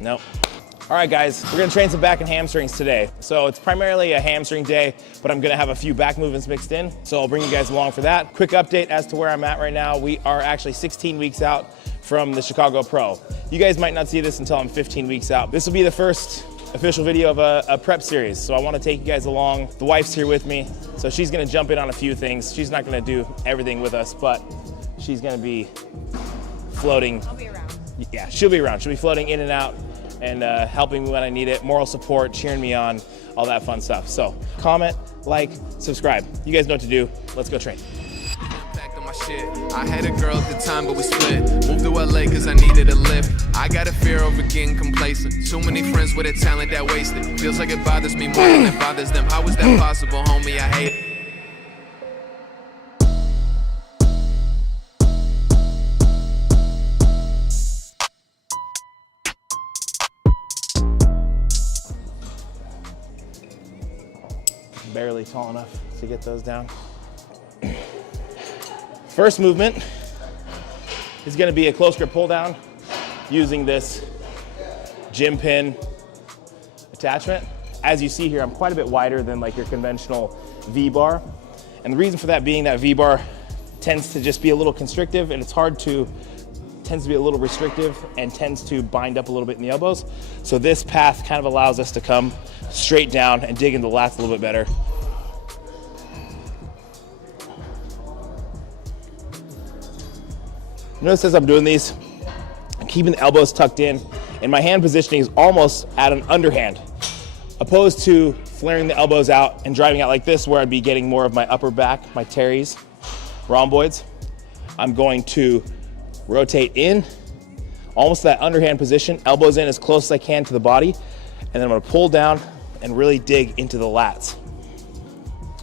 Nope. All right, guys, we're gonna train some back and hamstrings today. So it's primarily a hamstring day, but I'm gonna have a few back movements mixed in. So I'll bring you guys along for that. Quick update as to where I'm at right now. We are actually 16 weeks out from the Chicago Pro. You guys might not see this until I'm 15 weeks out. This will be the first official video of a prep series. So I wanna take you guys along. The wife's here with me, so she's gonna jump in on a few things. She's not gonna do everything with us, but she's gonna be floating. I'll be around. Yeah, she'll be around. She'll be floating in and out and helping me when I need it, moral support, cheering me on, all that fun stuff. So comment, like, subscribe. You guys know what to do. Let's go train. I had a girl at the time, but we split. Moved to LA cause I needed a lift. I got a fear of getting complacent. Too many friends with a talent that wasted. Feels like it bothers me more than it bothers them. How is that possible, homie? I hate it. Barely tall enough to get those down. First movement is gonna be a close grip pull down using this gym pin attachment. As you see here, I'm quite a bit wider than like your conventional V-bar. And the reason for that being that V-bar tends to just be a little constrictive and tends to be a little restrictive and tends to bind up a little bit in the elbows. So this path kind of allows us to come straight down and dig into the lats a little bit better. Notice as I'm doing these, I'm keeping the elbows tucked in and my hand positioning is almost at an underhand, opposed to flaring the elbows out and driving out like this where I'd be getting more of my upper back, my teres, rhomboids. I'm going to rotate in, almost that underhand position, elbows in as close as I can to the body, and then I'm gonna pull down and really dig into the lats.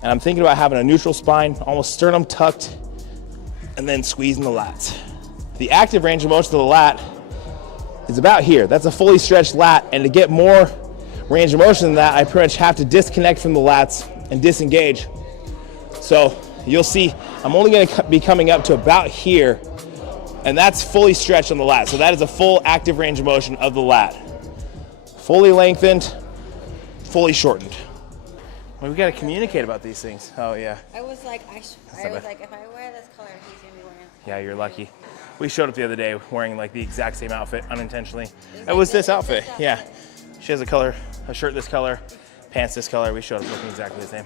And I'm thinking about having a neutral spine, almost sternum tucked, and then squeezing the lats. The active range of motion of the lat is about here. That's a fully stretched lat, and to get more range of motion than that, I pretty much have to disconnect from the lats and disengage. So you'll see I'm only gonna be coming up to about here, and that's fully stretched on the lat. So that is a full active range of motion of the lat. Fully lengthened, fully shortened. Well, we gotta communicate about these things. Oh yeah. I was like, if I wear this color, he's gonna be wearing it. Yeah, you're lucky. We showed up the other day wearing like the exact same outfit unintentionally. It was this outfit, yeah. She has a shirt this color, pants this color. We showed up looking exactly the same.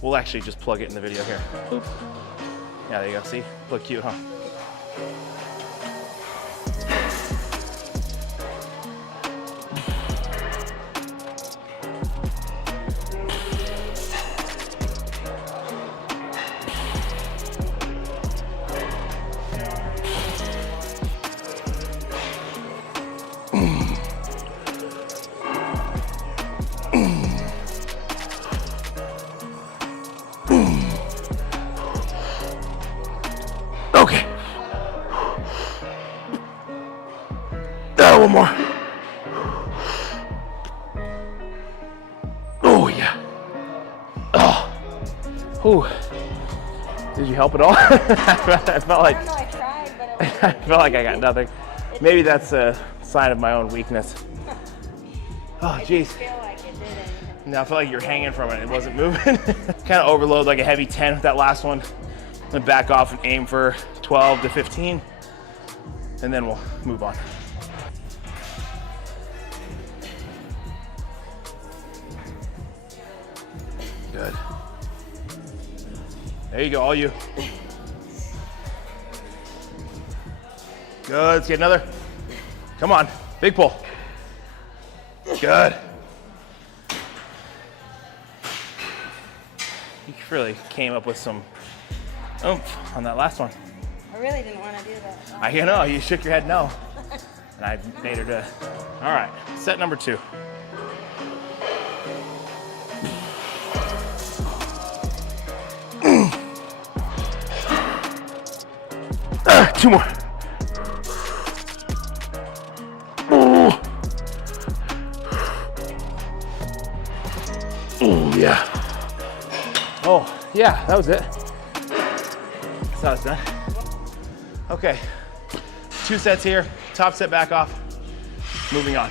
We'll actually just plug it in the video here. Boop. Yeah, there you go, see? Look cute, huh? Okay. One more. Oh yeah. Oh. Ooh. Did you help at all? I felt like I don't know, I tried, but it I felt like I got nothing. Maybe that's a sign of my own weakness. Oh jeez. feel like it did anything. No, I felt like you were hanging from it. It wasn't moving. Kind of overload like a heavy 10 with that last one. Then back off and aim for 12 to 15. And then we'll move on. Good. There you go, all you. Good, let's get another. Come on, big pull. Good. You really came up with some oomph on that last one. I really didn't want to do that. I know, you shook your head no. And I made her to. All right, set number 2. Two more. Oh, yeah. Oh, yeah, that was it. That's how it's done. Okay, 2 sets here, top set back off, moving on.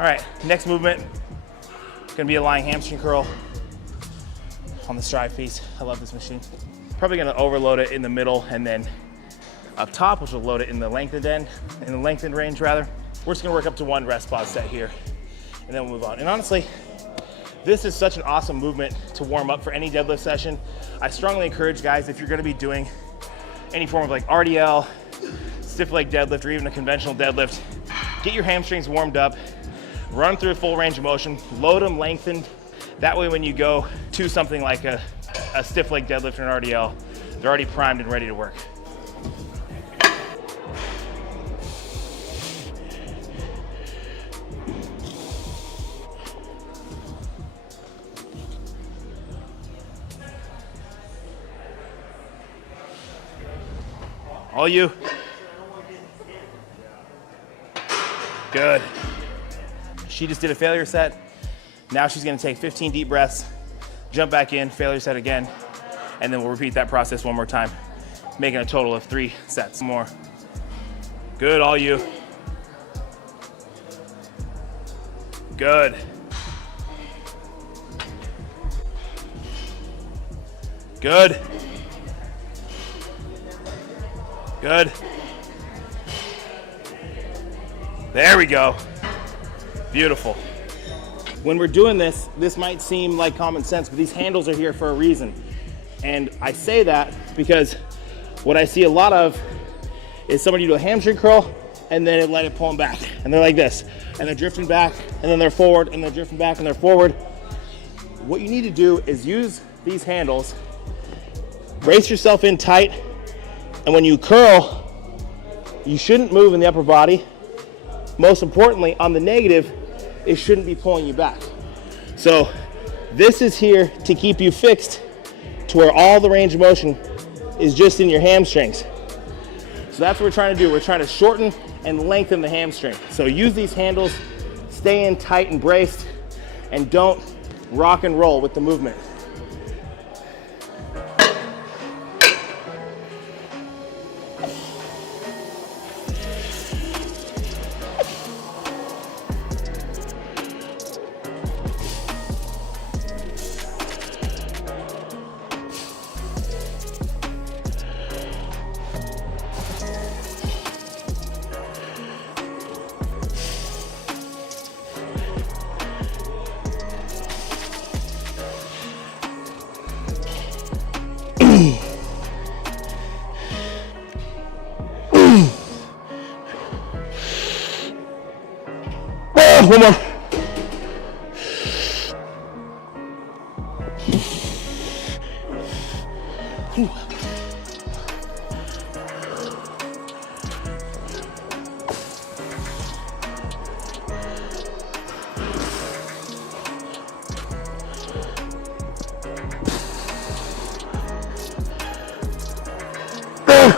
All right, next movement, gonna be a lying hamstring curl on the strive piece. I love this machine. Probably gonna overload it in the middle and then up top, which will load it in the lengthened end, in the lengthened range rather. We're just gonna work up to one rest pause set here and then we'll move on. And honestly, this is such an awesome movement to warm up for any deadlift session. I strongly encourage guys, if you're gonna be doing any form of like RDL, stiff leg deadlift, or even a conventional deadlift, get your hamstrings warmed up, run through a full range of motion, load them lengthened. That way when you go to something like a stiff leg deadlift or an RDL, they're already primed and ready to work. All you. Good. She just did a failure set. Now she's gonna take 15 deep breaths, jump back in, failure set again, and then we'll repeat that process one more time, making a total of 3 sets more. Good, all you. Good. Good. Good. There we go. Beautiful. When we're doing this, this might seem like common sense, but these handles are here for a reason. And I say that because what I see a lot of is somebody do a hamstring curl and then let it pull them back. And they're like this, and they're drifting back, and then they're forward, and they're drifting back, and they're forward. What you need to do is use these handles, brace yourself in tight, and when you curl, you shouldn't move in the upper body. Most importantly, on the negative, it shouldn't be pulling you back. So this is here to keep you fixed to where all the range of motion is just in your hamstrings. So that's what we're trying to do. We're trying to shorten and lengthen the hamstring. So use these handles, stay in tight and braced, and don't rock and roll with the movement. One more.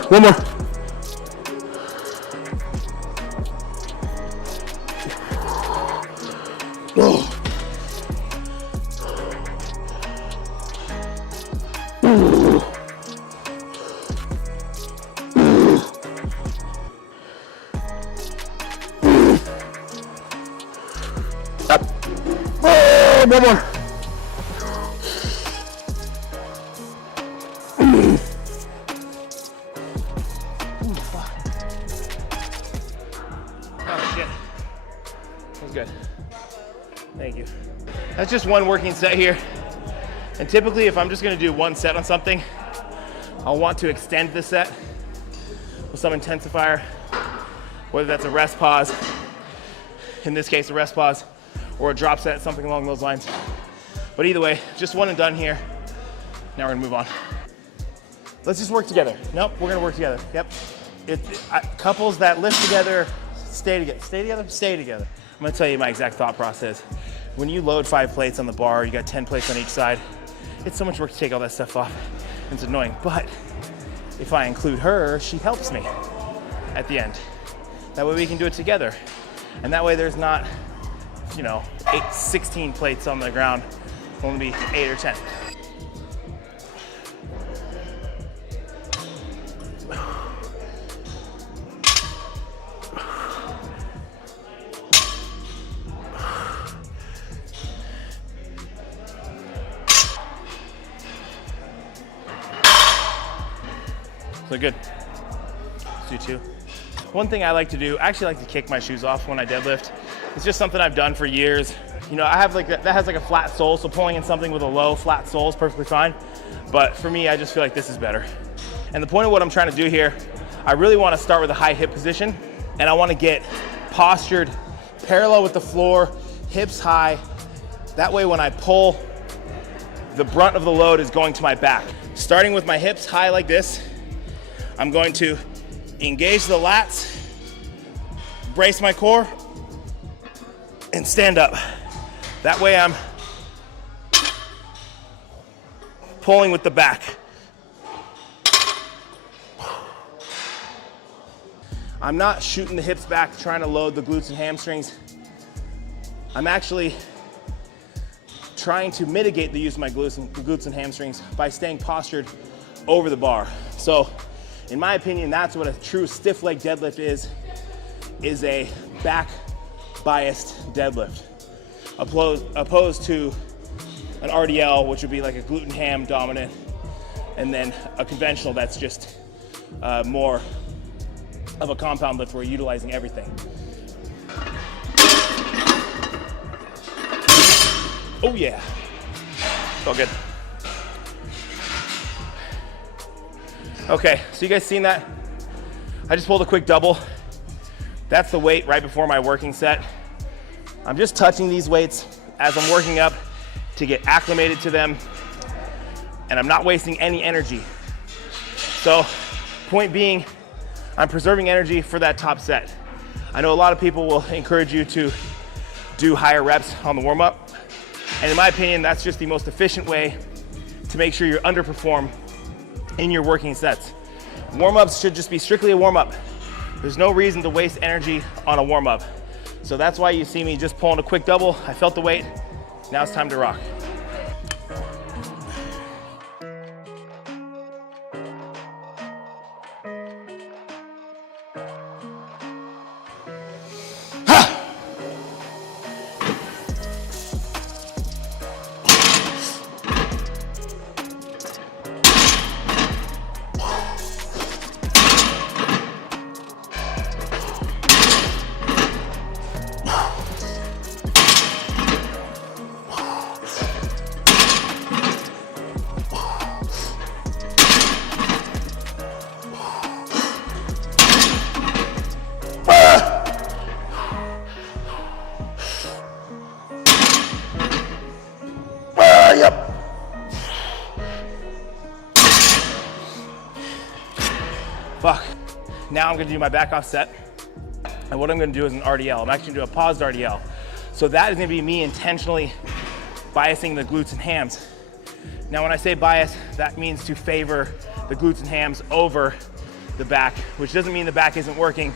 One more. Oh. One more. Good. Thank you. That's just one working set here. And typically if I'm just gonna do one set on something, I'll want to extend the set with some intensifier, whether that's a rest pause, in this case a rest pause, or a drop set, something along those lines. But either way, just one and done here. Now we're gonna move on. Let's just work together. Nope, we're gonna work together. Yep. Couples that lift together, stay together. Stay together, stay together. I'm gonna tell you my exact thought process. When you load 5 plates on the bar, you got 10 plates on each side, it's so much work to take all that stuff off. It's annoying, but if I include her, she helps me at the end. That way we can do it together. And that way there's not, 16 plates on the ground, only be 8 or 10. So good. Let's do 2. One thing I like to do, I actually like to kick my shoes off when I deadlift. It's just something I've done for years. You know, I have like that has like a flat sole, so pulling in something with a low flat sole is perfectly fine. But for me, I just feel like this is better. And the point of what I'm trying to do here, I really want to start with a high hip position, and I want to get postured parallel with the floor, hips high. That way when I pull, the brunt of the load is going to my back. Starting with my hips high like this, I'm going to engage the lats, brace my core, and stand up. That way I'm pulling with the back. I'm not shooting the hips back trying to load the glutes and hamstrings. I'm actually trying to mitigate the use of my glutes and hamstrings by staying postured over the bar. So in my opinion, that's what a true stiff leg deadlift is a back biased deadlift. Opposed to an RDL, which would be like a glute and ham dominant, and then a conventional that's just more of a compound lift where we're utilizing everything. Oh yeah, felt good. Okay, so you guys seen that? I just pulled a quick double. That's the weight right before my working set. I'm just touching these weights as I'm working up to get acclimated to them, and I'm not wasting any energy. So, point being, I'm preserving energy for that top set. I know a lot of people will encourage you to do higher reps on the warm-up, and in my opinion, that's just the most efficient way to make sure you underperform in your working sets. Warm-ups should just be strictly a warm-up. There's no reason to waste energy on a warm-up. So that's why you see me just pulling a quick double. I felt the weight. Now it's time to rock. Fuck. Now I'm gonna do my back off set. And what I'm gonna do is an RDL. I'm actually gonna do a paused RDL. So that is gonna be me intentionally biasing the glutes and hams. Now when I say bias, that means to favor the glutes and hams over the back, which doesn't mean the back isn't working.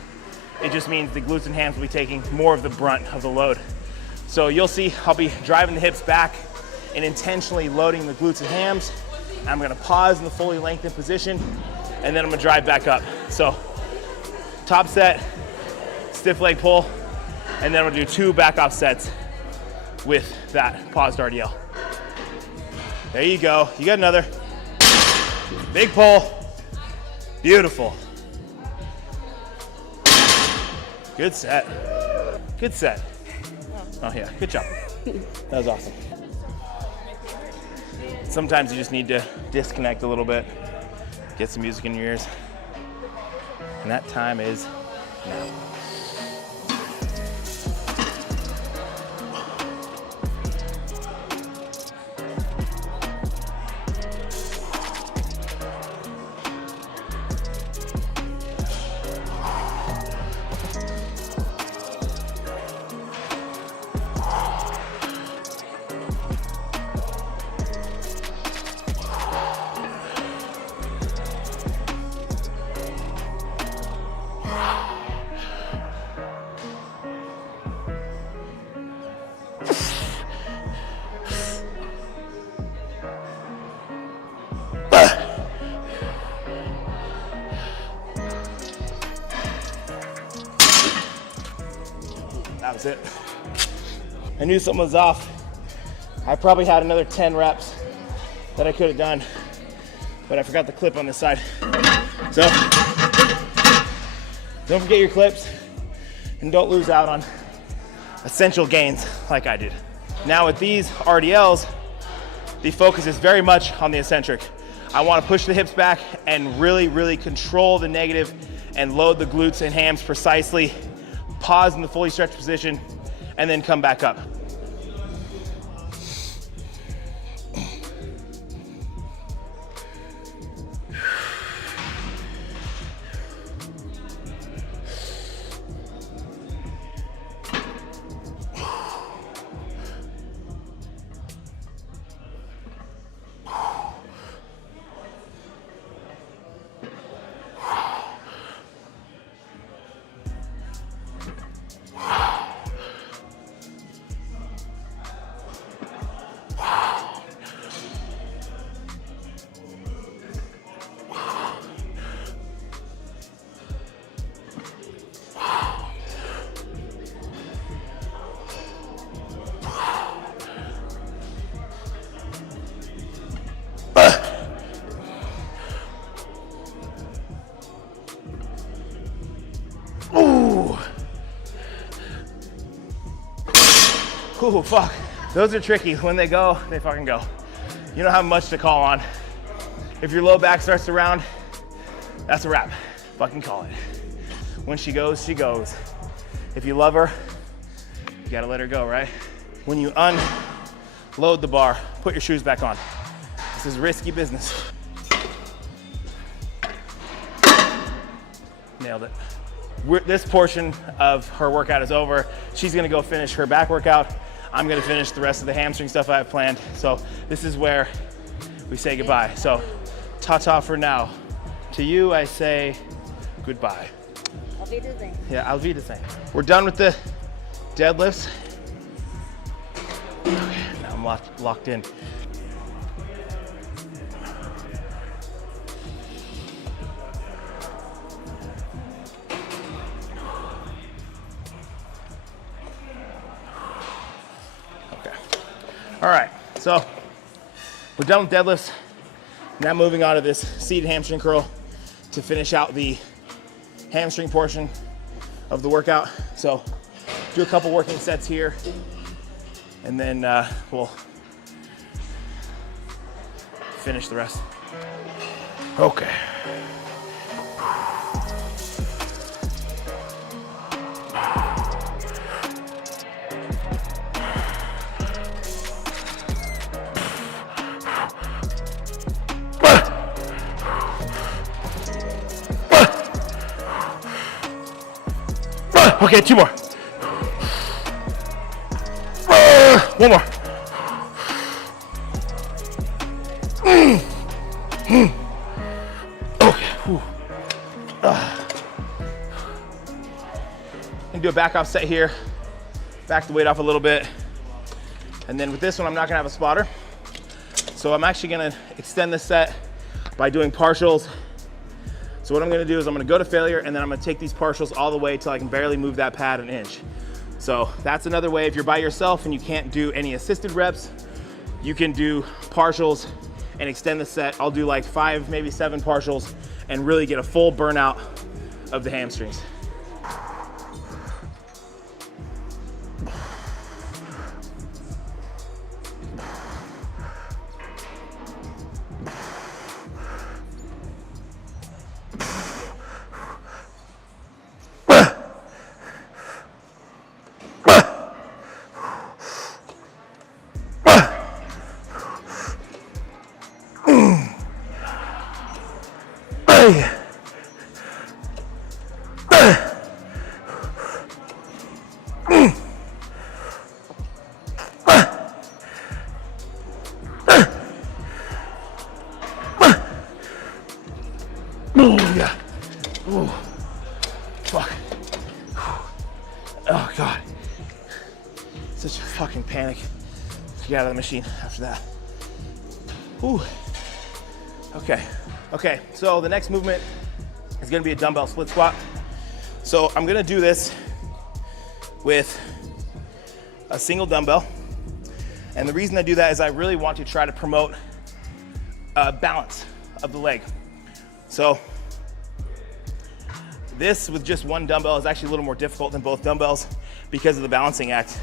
It just means the glutes and hams will be taking more of the brunt of the load. So you'll see I'll be driving the hips back and intentionally loading the glutes and hams. I'm gonna pause in the fully lengthened position, and then I'm gonna drive back up. So top set, stiff leg pull, and then I'm gonna do 2 back off sets with that paused RDL. There you go, you got another. Big pull, beautiful. Good set, good set. Oh yeah, good job. That was awesome. Sometimes you just need to disconnect a little bit, get some music in your ears, and that time is now. That was it. I knew something was off. I probably had another 10 reps that I could have done, but I forgot the clip on this side. So don't forget your clips and don't lose out on essential gains like I did. Now with these RDLs, the focus is very much on the eccentric. I want to push the hips back and really, really control the negative and load the glutes and hams precisely. Pause in the fully stretched position and then come back up. Ooh, fuck. Those are tricky. When they go, they fucking go. You don't have much to call on. If your low back starts to round, that's a wrap. Fucking call it. When she goes, she goes. If you love her, you gotta let her go, right? When you unload the bar, put your shoes back on. This is risky business. Nailed it. This portion of her workout is over. She's gonna go finish her back workout. I'm gonna finish the rest of the hamstring stuff I have planned. So this is where we say goodbye. So ta-ta for now. To you, I say goodbye. Auf Wiedersehen. Yeah, Auf Wiedersehen. We're done with the deadlifts. Okay, now I'm locked in. All right, so we're done with deadlifts. Now moving on to this seated hamstring curl to finish out the hamstring portion of the workout. So do a couple working sets here, and then we'll finish the rest. Okay. Okay, 2 more. One more. Okay. And do a back off set here. Back the weight off a little bit. And then with this one, I'm not gonna have a spotter. So I'm actually gonna extend this set by doing partials. So what I'm gonna do is I'm gonna go to failure, and then I'm gonna take these partials all the way till I can barely move that pad an inch. So that's another way. If you're by yourself and you can't do any assisted reps, you can do partials and extend the set. I'll do like 5, maybe 7 partials and really get a full burnout of the hamstrings. Yeah. Ooh. Fuck. Oh God. Such a fucking panic to get out of the machine after that. Ooh. Okay. Okay, so the next movement is gonna be a dumbbell split squat. So I'm gonna do this with a single dumbbell. And the reason I do that is I really want to try to promote balance of the leg. So This with just one dumbbell is actually a little more difficult than both dumbbells because of the balancing act.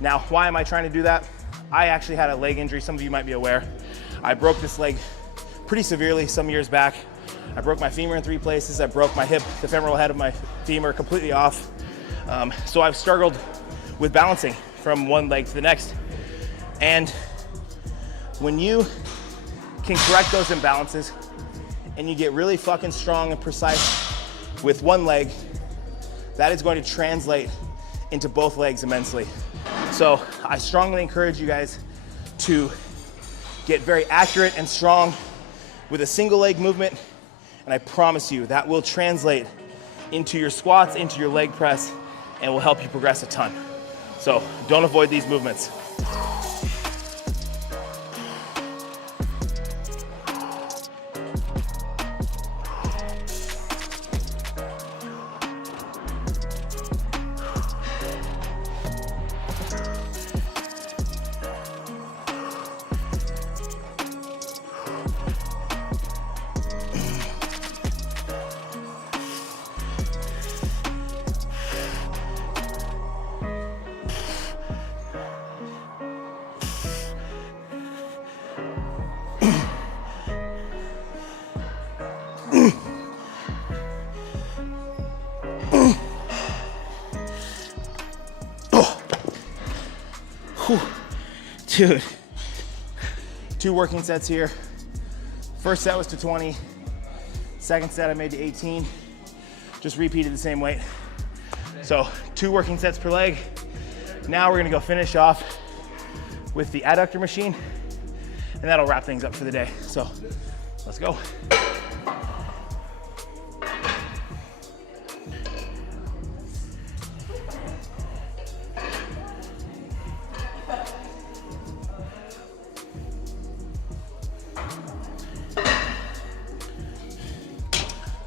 Now, why am I trying to do that? I actually had a leg injury, some of you might be aware. I broke this leg pretty severely some years back. I broke my femur in 3 places. I broke my hip, the femoral head of my femur completely off. So I've struggled with balancing from one leg to the next. And when you can correct those imbalances and you get really fucking strong and precise with one leg, that is going to translate into both legs immensely. So I strongly encourage you guys to get very accurate and strong with a single leg movement, and I promise you that will translate into your squats, into your leg press, and will help you progress a ton. So don't avoid these movements. Dude, 2 working sets here. First set was to 20. Second set I made to 18. Just repeated the same weight. So 2 working sets per leg. Now we're gonna go finish off with the adductor machine, and that'll wrap things up for the day. So let's go.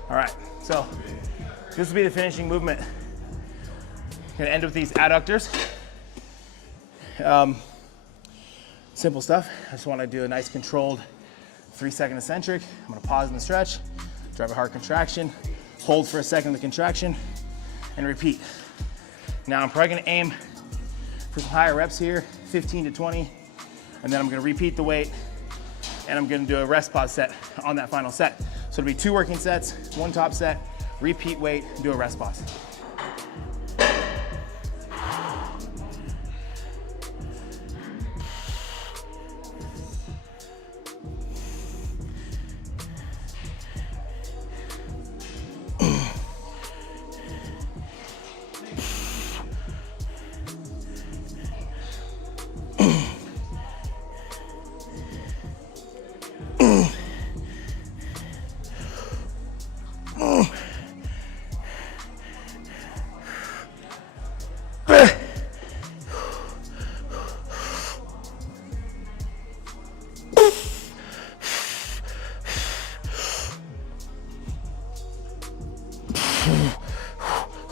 All right, so this will be the finishing movement. Gonna end with these adductors. Simple stuff. I just wanna do a nice controlled 3-second eccentric. I'm gonna pause in the stretch, drive a hard contraction, hold for a second in the contraction, and repeat. Now I'm probably gonna aim for some higher reps here, 15 to 20, and then I'm gonna repeat the weight, and I'm gonna do a rest pause set on that final set. So it'll be 2 working sets, 1 top set, repeat weight, do a rest pause.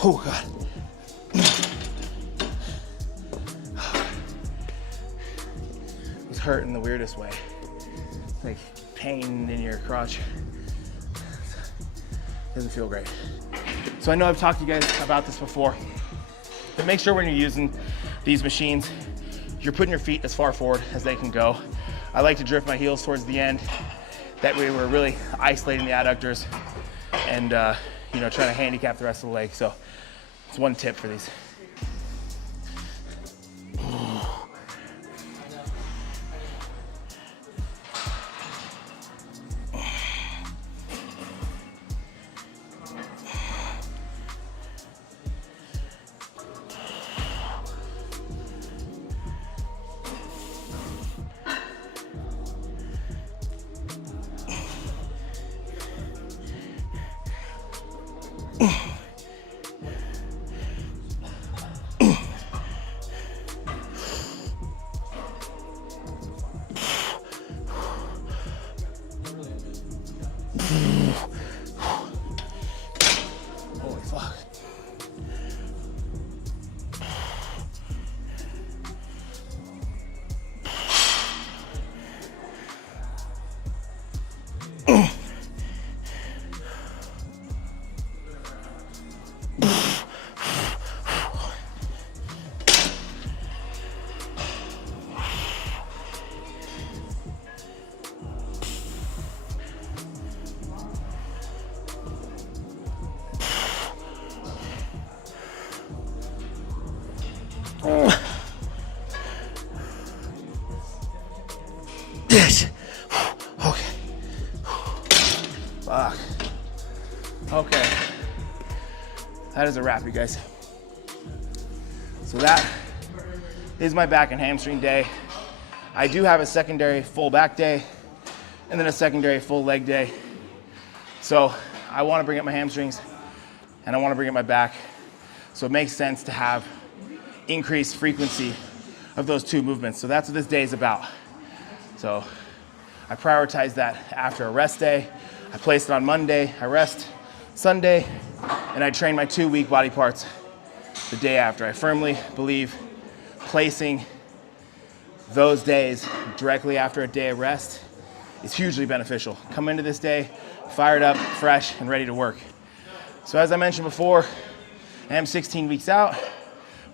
Oh God. It was hurt in the weirdest way. Like pain in your crotch. Doesn't feel great. So I know I've talked to you guys about this before, but make sure when you're using these machines, you're putting your feet as far forward as they can go. I like to drift my heels towards the end. That way we're really isolating the adductors and you know, trying to handicap the rest of the leg. So it's one tip for these. Holy fuck. Okay. That is a wrap, you guys. So that is my back and hamstring day. I do have a secondary full back day and then a secondary full leg day. So I want to bring up my hamstrings and I want to bring up my back. So it makes sense to have increased frequency of those two movements. So that's what this day is about. So I prioritize that after a rest day. I place it on Monday, I rest Sunday, and I train my 2 weak body parts the day after. I firmly believe placing those days directly after a day of rest is hugely beneficial. Come into this day fired up, fresh, and ready to work. So as I mentioned before, I am 16 weeks out,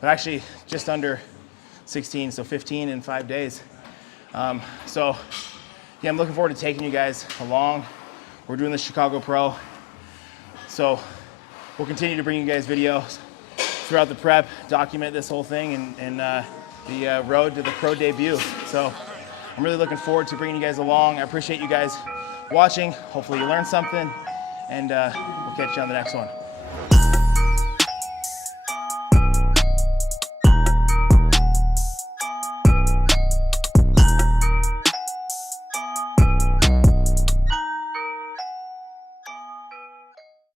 but actually just under 16, so 15 in 5 days. So yeah, I'm looking forward to taking you guys along. We're doing the Chicago Pro. So we'll continue to bring you guys videos throughout the prep, document this whole thing and the road to the pro debut. So I'm really looking forward to bringing you guys along. I appreciate you guys watching. Hopefully you learned something, and we'll catch you on the next one.